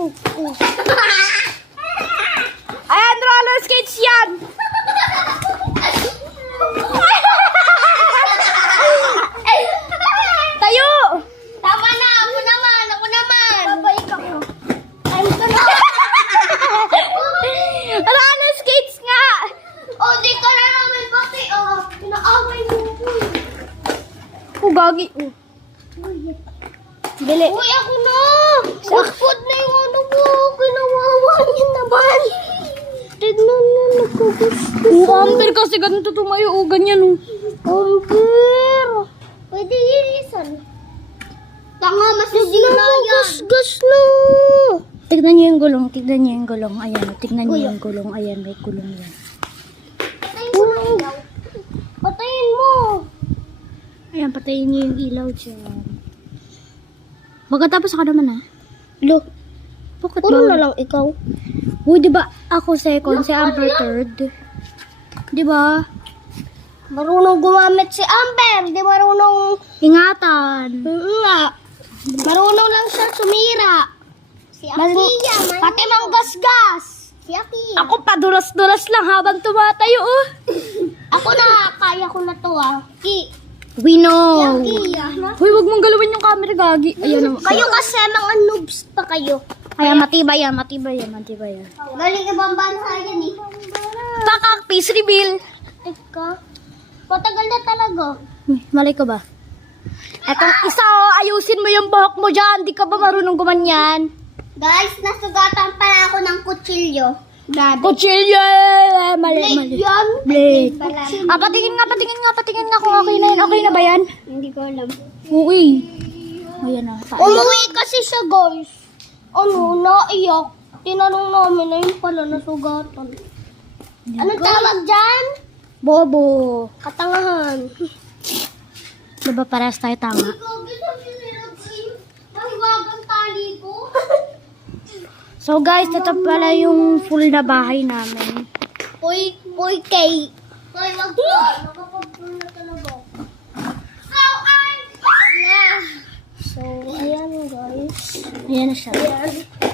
Ayan, roller skates yan. Tayo. Tama na, ako naman. Babalik ako. Roller skates nga. O, di ka na namin pati. Pinaaway mo po. Gagi. Bili. Uy, ako na. Food na yung ano ko. Kinawawa niya naman. Tignan mo, nagkagusto. Amber kasi ganito tumayo. Ganyan. Amber. Pwede irisan. Tanga, masisira yan. Gas na. Tignan niyo yung gulong. Tignan niyo yung gulong. Ayan. Tignan niyo yung gulong. Ayan, may gulong yan. Patayin mo na ilaw. Patayin mo. Ayan, patayin niyo yung ilaw dyan. Magkatapos ako naman Lo, Bakit puro ba? na lang ikaw. Uy, di ba ako second, si Amber third? Di ba? Marunong gumamit si Amber. Di marunong... Ingatan. Nga. Marunong lang siya sumira. Si Akiya. Pati manggasgas. Si Akiya. Ako padulas-dulas lang habang tumatayo. Ako na, kaya ko na to We know. Si Akiya. Uy, wag mong galawin yung camera, Gagi. Ayan naman. Kayo kasi mga noobs pa kayo. Kaya matibay yan. Galing ibang bansa yan eh. Pakak, face reveal. Teka. Patagal na talaga. Malay ko ba? Etong isa, ayusin mo yung buhok mo dyan. Di ka ba marunong gumanyan? Guys, nasugatan pa na ako ng kutsilyo. Kutsilyo! Mali. Yan. Blade. Pala. Patingin nga kung okay na yun. Okay na ba yan? Hindi ko alam. Uy. Ayan na. Umuwi kasi siya, guys. Naiyak. Tinanong namin na yun pala nasugatan. Anong tawag dyan? Bobo. Katangahan. Diba parehas tayo tama? Mahiwagang tali ko. So guys, ito pala yung full na bahay namin. Uy, kay. Uy, wag ko. Nakapag-full na talaga. So, ayan guys. Ayan na siya. Ayan.